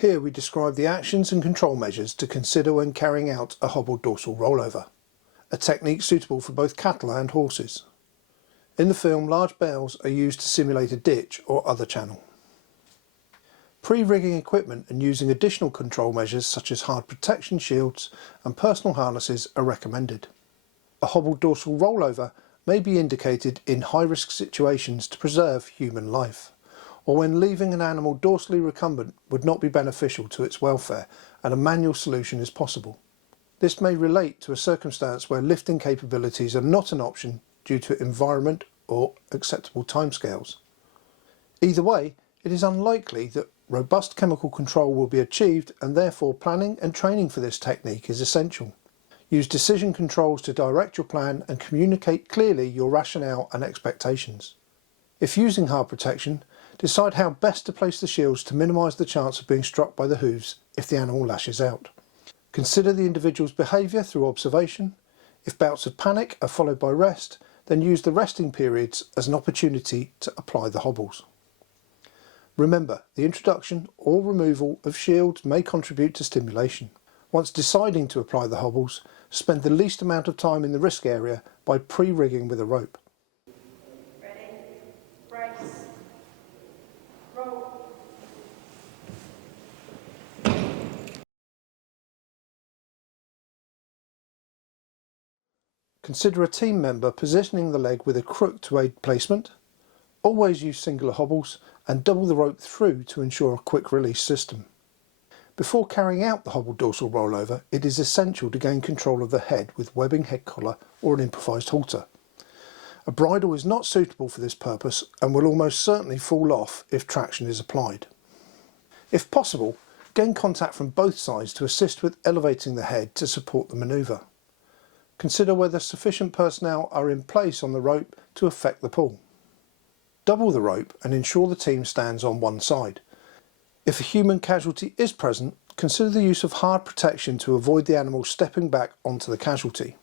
Here we describe the actions and control measures to consider when carrying out a hobbled dorsal rollover, a technique suitable for both cattle and horses. In the film, large bales are used to simulate a ditch or other channel. Pre-rigging equipment and using additional control measures such as hard protection shields and personal harnesses are recommended. A hobbled dorsal rollover may be indicated in high-risk situations to preserve human life, or when leaving an animal dorsally recumbent would not be beneficial to its welfare and a manual solution is possible. This may relate to a circumstance where lifting capabilities are not an option due to environment or acceptable timescales. Either way, it is unlikely that robust chemical control will be achieved, and therefore planning and training for this technique is essential. Use decision controls to direct your plan and communicate clearly your rationale and expectations. If using hard protection, decide how best to place the shields to minimise the chance of being struck by the hooves if the animal lashes out. Consider the individual's behaviour through observation. If bouts of panic are followed by rest, then use the resting periods as an opportunity to apply the hobbles. Remember, the introduction or removal of shields may contribute to stimulation. Once deciding to apply the hobbles, spend the least amount of time in the risk area by pre-rigging with a rope. Ready, brace, roll. Consider a team member positioning the leg with a crook to aid placement. Always use singular hobbles and double the rope through to ensure a quick release system. Before carrying out the hobbled dorsal rollover, it is essential to gain control of the head with webbing head collar or an improvised halter. A bridle is not suitable for this purpose and will almost certainly fall off if traction is applied. If possible, gain contact from both sides to assist with elevating the head to support the manoeuvre. Consider whether sufficient personnel are in place on the rope to effect the pull. Double the rope and ensure the team stands on one side. If a human casualty is present, consider the use of hard protection to avoid the animal stepping back onto the casualty.